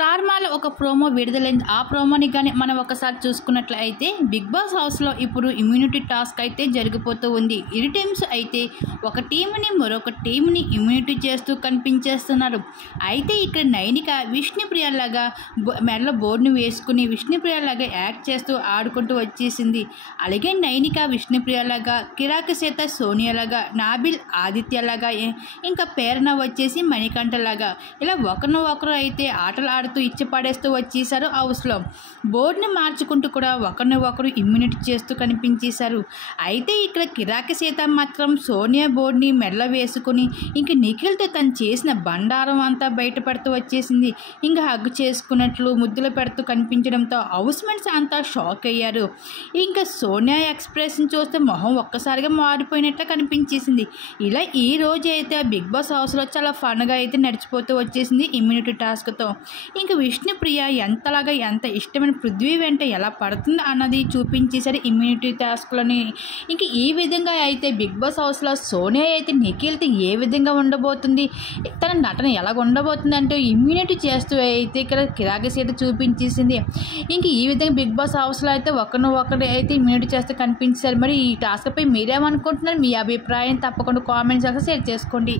Star మాలో ఒక promo విడుదలైంది. ఆ ప్రోమోని కానీ మనం ఒకసారి చూసుకున్నట్లయితే బిగ్ బాస్ హౌస్లో ఇప్పుడు ఇమ్యూనిటీ టాస్క్ అయితే జరిగిపోతూ ఉంది. ఇరు టీమ్స్ అయితే ఒక టీంని మరొక టీంని ఇమ్యూనిటీ చేస్తూ కనిపించేస్తున్నారు. అయితే ఇక్కడ నైనిక విష్ణుప్రియలాగా మెడలో బోర్డుని వేసుకుని విష్ణుప్రియలాగా యాక్ట్ చేస్తూ ఆడుకుంటూ వచ్చేసింది. అలాగే నైనిక విష్ణుప్రియలాగా, కిరాక సీత సోనియాలాగా, నాబిల్ ఆదిత్యలాగా, ఇంకా ప్రేరణ వచ్చేసి మణికంఠలాగా ఇలా ఒకరు అయితే ఆటలు ఆడుతూ ఇచ్చి పడేస్తూ వచ్చేసారు. హౌస్లో బోర్డుని మార్చుకుంటూ కూడా ఒకరు ఇమ్యూనిటీ చేస్తూ కనిపించేశారు. అయితే ఇక్కడ కిరాక సీత మాత్రం సోనియా బోర్డుని మెడలో వేసుకుని ఇంక నిఖిల్తో తను చేసిన బండారం అంతా బయటపడుతూ వచ్చేసింది. ఇంకా హగ్ చేసుకున్నట్లు ముద్దులు పెడుతూ కనిపించడంతో హౌస్ మేట్స్ అంతా షాక్ అయ్యారు. ఇంకా సోనియా ఎక్స్ప్రెషన్ చూస్తే మొహం ఒక్కసారిగా మారిపోయినట్లు కనిపించేసింది. ఇలా ఈ రోజు అయితే బిగ్ బాస్ హౌస్లో చాలా ఫన్గా అయితే నడిచిపోతూ వచ్చేసింది ఇమ్యూనిటీ టాస్క్తో. ఇంకా విష్ణుప్రియ ఎంత ఇష్టమైన పృథ్వీ వెంట ఎలా పడుతుంది అన్నది చూపించేశారు ఇమ్యూనిటీ టాస్క్లోని. ఇంక ఈ విధంగా అయితే బిగ్ బాస్ హౌస్లో సోనియా అయితే నిఖిల్తో ఏ విధంగా ఉండబోతుంది, తన నటన ఎలాగ ఉండబోతుంది అంటే ఇమ్యూనిటీ చేస్తూ అయితే ఇక్కడ కిరాక సీత చూపించేసింది. ఇంక ఈ విధంగా బిగ్ బాస్ హౌస్లో అయితే ఒకరు అయితే ఇమ్యూనిటీ చేస్తూ కనిపించారు. మరి ఈ టాస్క్పై మీరేమనుకుంటున్నారు? మీ అభిప్రాయం తప్పకుండా కామెంట్స్ షేర్ చేసుకోండి.